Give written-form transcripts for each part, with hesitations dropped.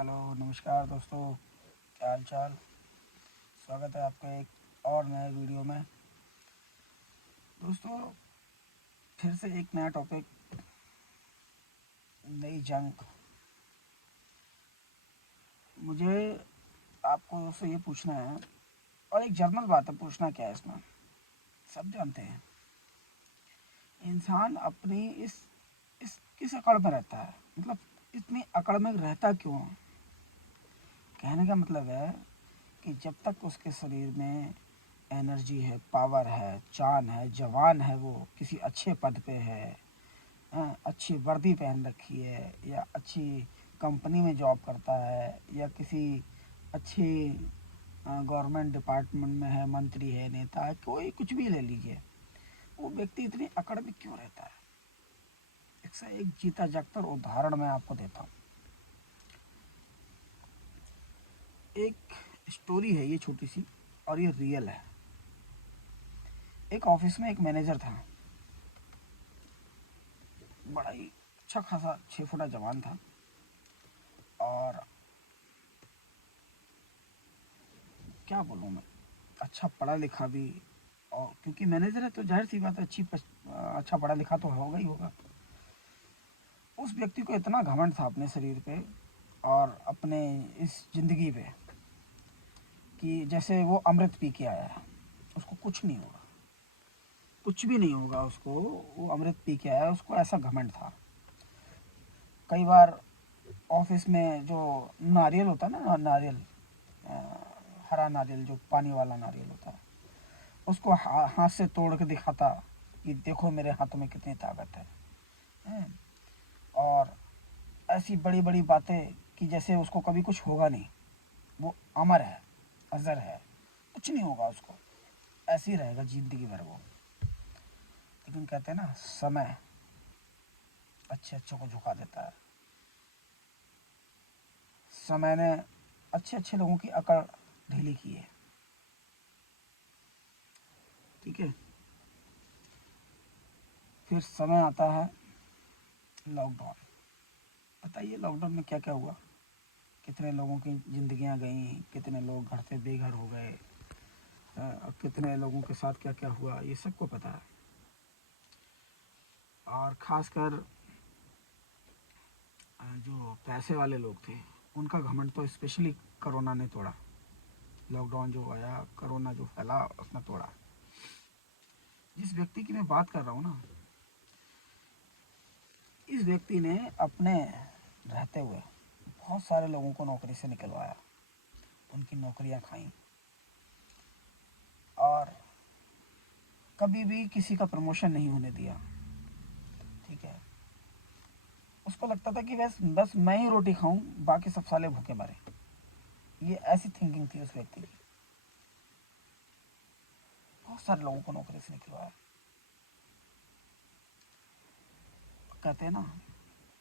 Hello नमस्कार दोस्तों, क्या हाल चाल। स्वागत है आपका एक और नए वीडियो में। दोस्तों, फिर से एक नया टॉपिक, नई जंग। मुझे आपको दोस्तों ये पूछना है, और एक जनरल बात है, पूछना क्या है इसमें। सब जानते हैं इंसान अपनी इस किस अकड़ में रहता है, मतलब इतनी अकड़ में रहता क्यों है। कहने का मतलब है कि जब तक उसके शरीर में एनर्जी है, पावर है, चान है, जवान है, वो किसी अच्छे पद पे है, अच्छी वर्दी पहन रखी है, या अच्छी कंपनी में जॉब करता है, या किसी अच्छी गवर्नमेंट डिपार्टमेंट में है, मंत्री है, नेता है, कोई कुछ भी ले लीजिए, वो व्यक्ति इतनी अकड़ में क्यों रहता है। इसका एक जीता जागता उदाहरण मैं आपको देता हूँ। एक स्टोरी है ये, छोटी सी, और ये रियल है। एक ऑफिस में एक मैनेजर था, बड़ा ही अच्छा खासा 6 फुटा जवान था, और क्या बोलूँ मैं, अच्छा पढ़ा लिखा भी। और क्योंकि मैनेजर है तो जाहिर सी बात है, अच्छा पढ़ा लिखा तो होगा ही होगा। उस व्यक्ति को इतना घमंड था अपने शरीर पे और अपने इस ज़िंदगी पे, कि जैसे वो अमृत पी के आया है, उसको कुछ नहीं होगा, कुछ भी नहीं होगा उसको। वो अमृत पी के आया है, उसको ऐसा घमंड था। कई बार ऑफिस में जो नारियल होता है ना, नारियल, हरा नारियल, जो पानी वाला नारियल होता है, उसको हाथ से तोड़ के दिखाता कि देखो मेरे हाथों में कितनी ताकत है। और ऐसी बड़ी बड़ी बातें कि जैसे उसको कभी कुछ होगा नहीं, वो अमर है, अजर है, कुछ नहीं होगा उसको, ऐसे ही रहेगा जिंदगी भर वो। लेकिन कहते हैं ना, समय अच्छे अच्छों को झुका देता है। समय ने अच्छे अच्छे लोगों की अकड़ ढीली की है। ठीक है। फिर समय आता है लॉकडाउन। बताइए लॉकडाउन में क्या क्या हुआ, कितने लोगों की ज़िंदगियां गई, कितने लोग घर से बेघर हो गए, कितने लोगों के साथ क्या क्या हुआ, ये सबको पता है। और ख़ासकर जो पैसे वाले लोग थे, उनका घमंड तो स्पेशली कोरोना ने तोड़ा। लॉकडाउन जो आया, कोरोना जो फैला, उसने तोड़ा। जिस व्यक्ति की मैं बात कर रहा हूँ ना, इस व्यक्ति ने अपने रहते हुए बहुत सारे लोगों को नौकरी से निकलवाया, उनकी नौकरियां खाई, और कभी भी किसी का प्रमोशन नहीं होने दिया। ठीक है। उसको लगता था कि बस बस मैं ही रोटी खाऊं, बाकी सब साले भूखे मरे। ये ऐसी थिंकिंग थी उस व्यक्ति की। बहुत सारे लोगों को नौकरी से निकलवाया। कहते हैं ना,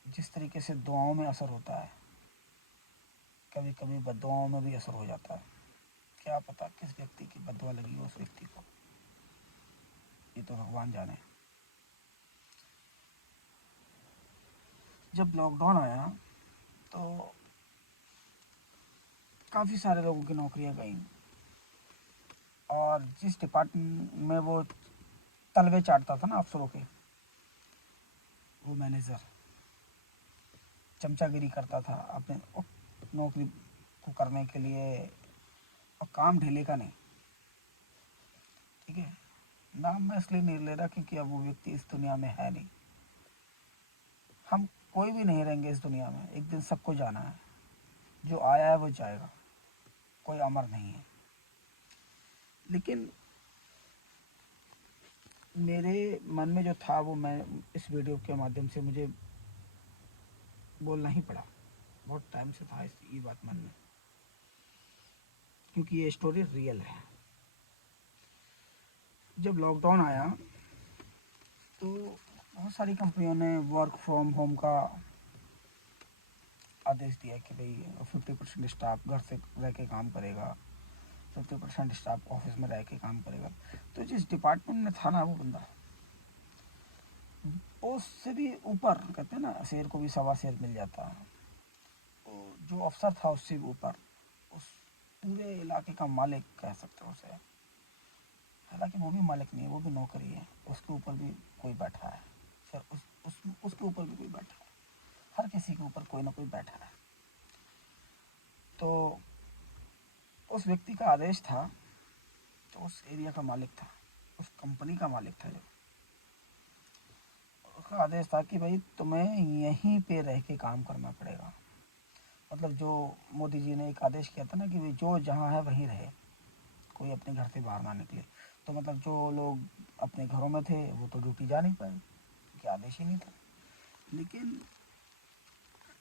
जिस तरीके से दुआओं में असर होता है, कभी कभी बद्दुआओं में भी असर हो जाता है। क्या पता किस व्यक्ति की बद्दुआ लगी हो उस व्यक्ति को, ये तो भगवान जाने। जब लॉकडाउन आया तो काफ़ी सारे लोगों की नौकरियां गई, और जिस डिपार्टमेंट में वो तलवे चाटता था ना अफसरों के, वो मैनेजर चमचागिरी करता था अपने नौकरी को करने के लिए, और काम ढीले का नहीं। ठीक है। नाम मैं इसलिए नहीं ले रहा क्योंकि अब वो व्यक्ति इस दुनिया में है नहीं। हम कोई भी नहीं रहेंगे इस दुनिया में, एक दिन सबको जाना है। जो आया है वो जाएगा, कोई अमर नहीं है। लेकिन मेरे मन में जो था, वो मैं इस वीडियो के माध्यम से मुझे बोलना ही पड़ा। बहुत टाइम से था ये बात मन में, क्योंकि ये स्टोरी रियल है। जब लॉकडाउन आया तो बहुत सारी कंपनियों ने वर्क फ्रॉम होम का आदेश दिया कि भाई 50% स्टाफ घर से रह के काम करेगा, 50% स्टाफ ऑफिस में रह के काम करेगा। तो जिस डिपार्टमेंट में था ना वो बंदा, उससे भी ऊपर, कहते हैं ना शेर को भी सवा शेर मिल जाता है, तो जो अफसर था उससे भी ऊपर, उस पूरे इलाके का मालिक कह सकते हो उसे, हालांकि वो भी मालिक नहीं है, वो भी नौकरी है, उसके ऊपर भी कोई बैठा है, फिर उसके ऊपर भी कोई बैठा है, हर किसी के ऊपर कोई ना कोई बैठा है। तो उस व्यक्ति का आदेश था, तो उस एरिया का मालिक था, उस कंपनी का मालिक था जो, उसका आदेश था कि भाई तुम्हें यहीं पे रह के काम करना पड़ेगा। मतलब जो मोदी जी ने एक आदेश किया था ना कि भाई जो जहाँ है वहीं रहे, कोई अपने घर से बाहर ना निकले। तो मतलब जो लोग अपने घरों में थे वो तो ड्यूटी जा नहीं पाए क्योंकि आदेश ही नहीं था। लेकिन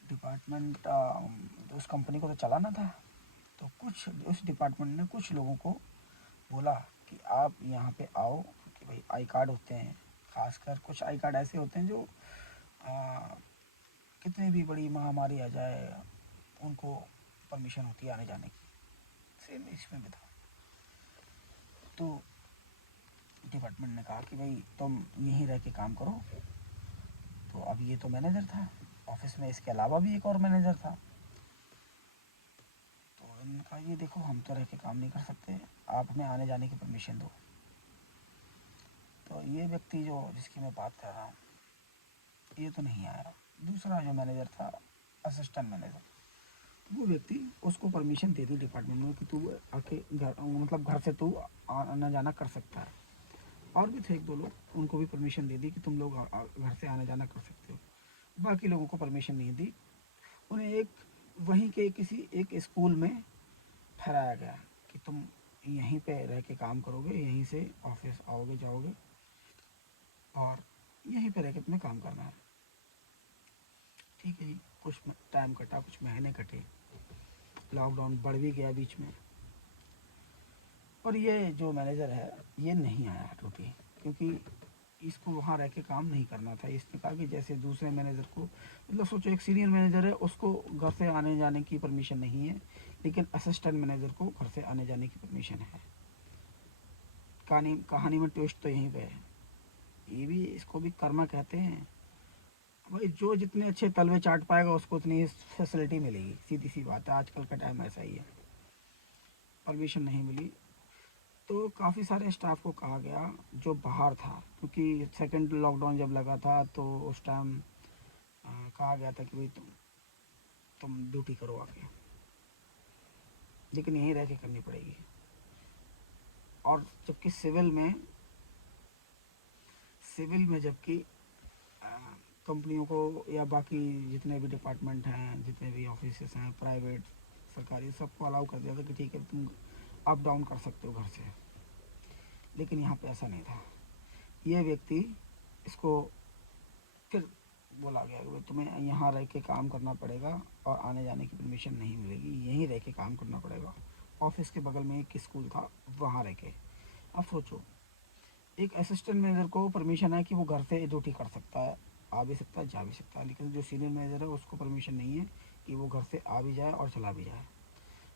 डिपार्टमेंट उस कंपनी को तो चलाना था, तो कुछ उस डिपार्टमेंट ने कुछ लोगों को बोला कि आप यहाँ पे आओ, क्योंकि भाई आई कार्ड होते हैं, खासकर कुछ आई कार्ड ऐसे होते हैं जो आ, कितनी भी बड़ी महामारी आ जाए उनको परमिशन होती है आने जाने की। सेम इसमें भी था। तो डिपार्टमेंट ने कहा कि भाई तुम यहीं रह के काम करो। तो अब ये तो मैनेजर था ऑफिस में, इसके अलावा भी एक और मैनेजर था। तो इन्होंने कहा ये देखो हम तो रह के काम नहीं कर सकते, आप हमें आने जाने की परमिशन दो। तो ये व्यक्ति जो जिसकी मैं बात कर रहा हूँ ये तो नहीं आया। दूसरा जो मैनेजर था, असिस्टेंट मैनेजर, वो व्यक्ति उसको परमिशन दे दी डिपार्टमेंट में कि तू आके घर, मतलब घर से तू आना जाना कर सकता है। और भी थे एक दो लोग, उनको भी परमिशन दे दी कि तुम लोग घर से आना जाना कर सकते हो। बाकी लोगों को परमिशन नहीं दी। उन्हें एक वहीं के किसी एक स्कूल में ठहराया गया कि तुम यहीं पे रह के काम करोगे, यहीं से ऑफिस आओगे जाओगे और यहीं पे रह के तुम्हें काम करना है। ठीक है जी, कुछ टाइम कटा, कुछ महीने कटे, लॉकडाउन बढ़ भी गया बीच में, और ये जो मैनेजर है ये नहीं आया ड्यूटी, क्योंकि इसको वहाँ रह के काम नहीं करना था। इसने कहा कि जैसे दूसरे मैनेजर को, मतलब सोचो एक सीनियर मैनेजर है उसको घर से आने जाने की परमिशन नहीं है, लेकिन असिस्टेंट मैनेजर को घर से आने जाने की परमिशन है। कहानी में ट्विस्ट तो यहीं पे है। ये भी, इसको भी कर्मा कहते हैं। भाई जो जितने अच्छे तलवे चाट पाएगा उसको उतनी फैसिलिटी मिलेगी, सीधी सी बात है, आजकल का टाइम ऐसा ही है। परमिशन नहीं मिली तो काफ़ी सारे स्टाफ को कहा गया जो बाहर था, क्योंकि सेकंड लॉकडाउन जब लगा था तो उस टाइम कहा गया था कि भाई तुम ड्यूटी करो आके, लेकिन यहीं रह के करनी पड़ेगी। और जबकि सिविल में जबकि कंपनियों को या बाकी जितने भी डिपार्टमेंट हैं, जितने भी ऑफिस हैं, प्राइवेट सरकारी, सबको अलाउ कर दिया था कि ठीक है तुम अप डाउन कर सकते हो घर से। लेकिन यहाँ पे ऐसा नहीं था। ये व्यक्ति, इसको फिर बोला गया कि तुम्हें यहाँ रह के काम करना पड़ेगा और आने जाने की परमिशन नहीं मिलेगी, यहीं रह के काम करना पड़ेगा। ऑफिस के बगल में एक स्कूल था, वहाँ रह के। अब सोचो, एक असिस्टेंट मैनेजर को परमिशन है कि वो घर से ड्यूटी कर सकता है, आ भी सकता है जा भी सकता है, लेकिन जो सीनियर मैनेजर है उसको परमिशन नहीं है कि वो घर से आ भी जाए और चला भी जाए।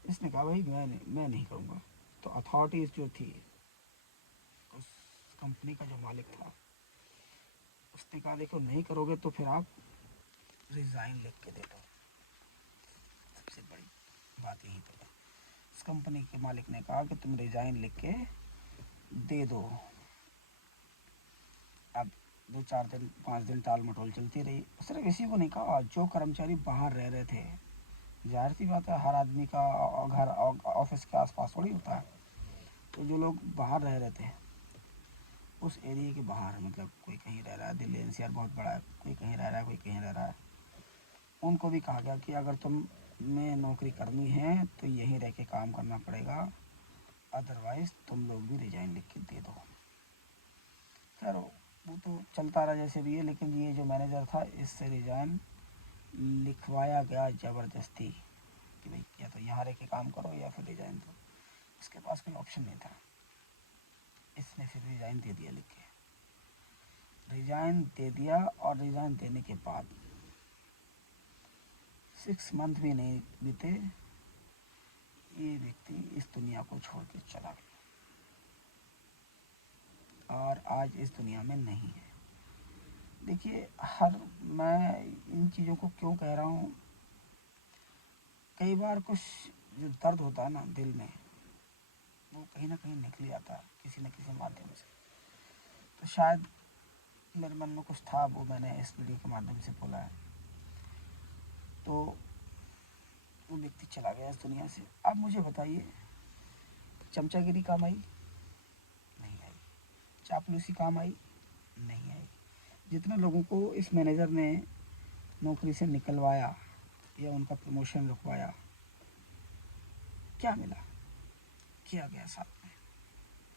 इसने कहा भाई मैं नहीं करूँगा। तो अथॉरिटीज़ जो थी, उस कंपनी का जो मालिक था, उसने कहा देखो नहीं करोगे तो फिर आप रिज़ाइन लिख के दे दो। सबसे बड़ी बात यहीं पर है। इस कंपनी के मालिक ने कहा कि तुम रिज़ाइन लिख के दे दो। अब 2-4 दिन 5 दिन टाल मटोल चलती रही। सिर्फ इसी को नहीं कहा, जो कर्मचारी बाहर रह रहे थे, जाहिर सी बात है हर आदमी का घर ऑफिस के आसपास थोड़ी होता है। तो जो लोग बाहर रह रहे थे, उस एरिया के बाहर, मतलब कोई कहीं रह रहा है, दिल्ली एनसीआर बहुत बड़ा है, कोई कहीं रह रहा है, कोई कहीं रह रहा है, उनको भी कहा गया कि अगर तुम में नौकरी करनी है तो यहीं रह के काम करना पड़ेगा, अदरवाइज़ तुम लोग भी रिजाइन लिख के दे दो। खैर वो तो चलता रहा जैसे भी है, लेकिन ये जो मैनेजर था इससे रिजाइन लिखवाया गया ज़बरदस्ती कि भाई या तो यहाँ रह के काम करो या फिर रिजाइन दो। उसके पास कोई ऑप्शन नहीं था, इसने फिर रिजाइन दे दिया लिख के। रिजाइन दे दिया और रिजाइन देने के बाद 6 मंथ भी नहीं बीते, ये व्यक्ति इस दुनिया को छोड़ के चला गया और आज इस दुनिया में नहीं है। देखिए, मैं इन चीज़ों को क्यों कह रहा हूँ, कई बार कुछ जो दर्द होता है ना दिल में, वो कहीं ना कहीं निकल जाता है किसी न किसी माध्यम से। तो शायद मेरे मन में कुछ था, वो मैंने इस वीडियो के माध्यम से बोला है। तो वो व्यक्ति चला गया इस दुनिया से। अब मुझे बताइए, चमचागिरी काम आई? नहीं आई। चापलूसी काम आई? नहीं आई। जितने लोगों को इस मैनेजर ने नौकरी से निकलवाया या उनका प्रमोशन रुकवाया, क्या मिला, किया गया साथ में?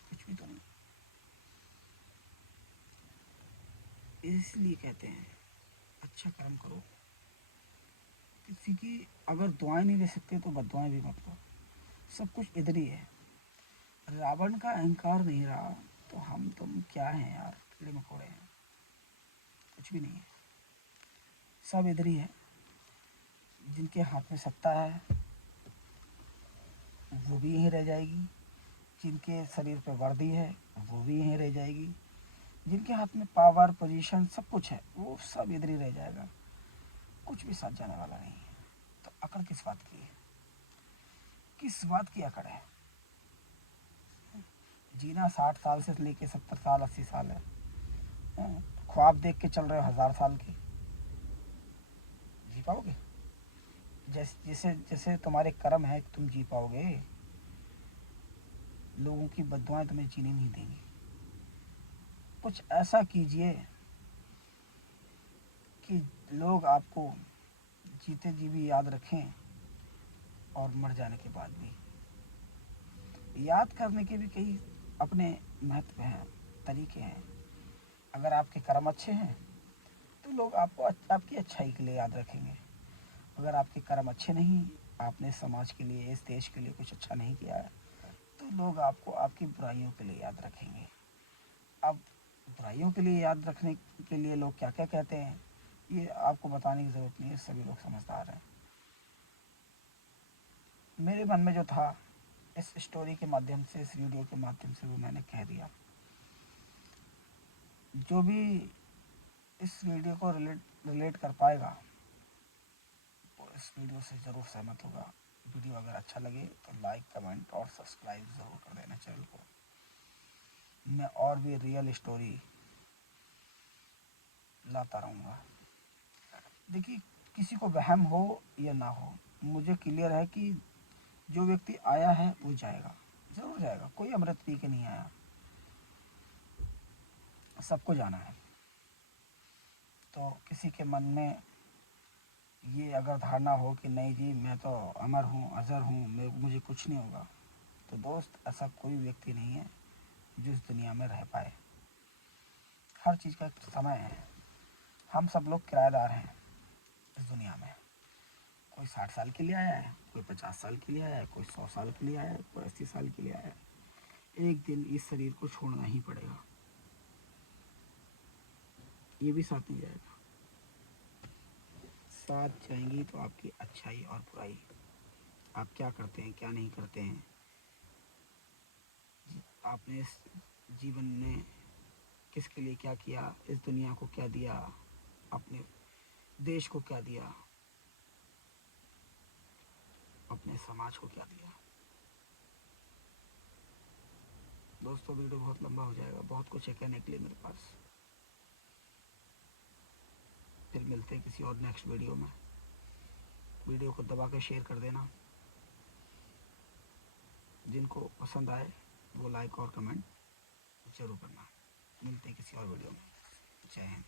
कुछ भी तो नहीं। इसलिए कहते हैं अच्छा कर्म करो। किसी की अगर दुआएं नहीं ले सकते तो बददुआएं भी मत लो। सब कुछ इधर ही है। रावण का अहंकार नहीं रहा तो हम तुम क्या हैं यार, कीड़े मकोड़े हैं, कुछ भी नहीं है। सब इधर ही है। जिनके हाथ में सत्ता है वो भी यहीं रह जाएगी, जिनके शरीर पे वर्दी है वो भी यहीं रह जाएगी, जिनके हाथ में पावर पोजीशन सब कुछ है वो सब इधर ही रह जाएगा। कुछ भी साथ जाने वाला नहीं है। तो अकड़ किस बात की है? किस बात की अकड़ है? जीना 60 साल से लेके 70 साल 80 साल है। ख्वाब देख के चल रहे हो 1000 साल की, जी पाओगे? जैसे जैसे जैसे तुम्हारे कर्म है तुम जी पाओगे। लोगों की बद्दुआएं तुम्हें जीने नहीं देंगी। कुछ ऐसा कीजिए कि लोग आपको जीते जी भी याद रखें और मर जाने के बाद भी। याद करने के भी कई अपने महत्व हैं, तरीके हैं। अगर आपके कर्म अच्छे हैं तो लोग आपको आपकी अच्छाई के लिए याद रखेंगे। अगर आपके कर्म अच्छे नहीं, आपने समाज के लिए इस देश के लिए कुछ अच्छा नहीं किया है, तो लोग आपको आपकी बुराइयों के लिए याद रखेंगे। अब बुराइयों के लिए याद रखने के लिए लोग क्या क्या कहते हैं ये आपको बताने की ज़रूरत नहीं है, सभी लोग समझदार हैं। मेरे मन में जो था इस स्टोरी के माध्यम से, इस वीडियो के माध्यम से वो मैंने कह दिया। जो भी इस वीडियो को रिलेट कर पाएगा तो इस वीडियो से ज़रूर सहमत होगा। वीडियो अगर अच्छा लगे तो लाइक कमेंट और सब्सक्राइब ज़रूर कर देना चैनल को। मैं और भी रियल स्टोरी लाता रहूँगा। देखिए, किसी को वहम हो या ना हो, मुझे क्लियर है कि जो व्यक्ति आया है वो जाएगा, ज़रूर जाएगा। कोई अमृत पी के नहीं आया, सबको जाना है। तो किसी के मन में ये अगर धारणा हो कि नहीं जी मैं तो अमर हूँ, अजर हूँ, मुझे कुछ नहीं होगा, तो दोस्त ऐसा कोई व्यक्ति नहीं है जो इस दुनिया में रह पाए। हर चीज़ का एक समय है। हम सब लोग किराएदार हैं इस दुनिया में। कोई 60 साल के लिए आया है, कोई 50 साल के लिए आया है, कोई 100 साल के लिए आया है, कोई 80 साल के लिए आया है। एक दिन इस शरीर को छोड़ना ही पड़ेगा। ये भी साथ नहीं जाएगा। साथ जाएंगी तो आपकी अच्छाई और बुराई, आप क्या करते हैं क्या नहीं करते हैं, आपने इस जीवन में किसके लिए क्या किया, इस दुनिया को क्या दिया, अपने देश को क्या दिया, अपने समाज को क्या दिया। दोस्तों, वीडियो बहुत लंबा हो जाएगा, बहुत कुछ है कहने के लिए मेरे पास। फिर मिलते हैं किसी और नेक्स्ट वीडियो में। वीडियो को दबा के शेयर कर देना। जिनको पसंद आए वो लाइक और कमेंट जरूर करना। मिलते हैं किसी और वीडियो में। जय हिंद।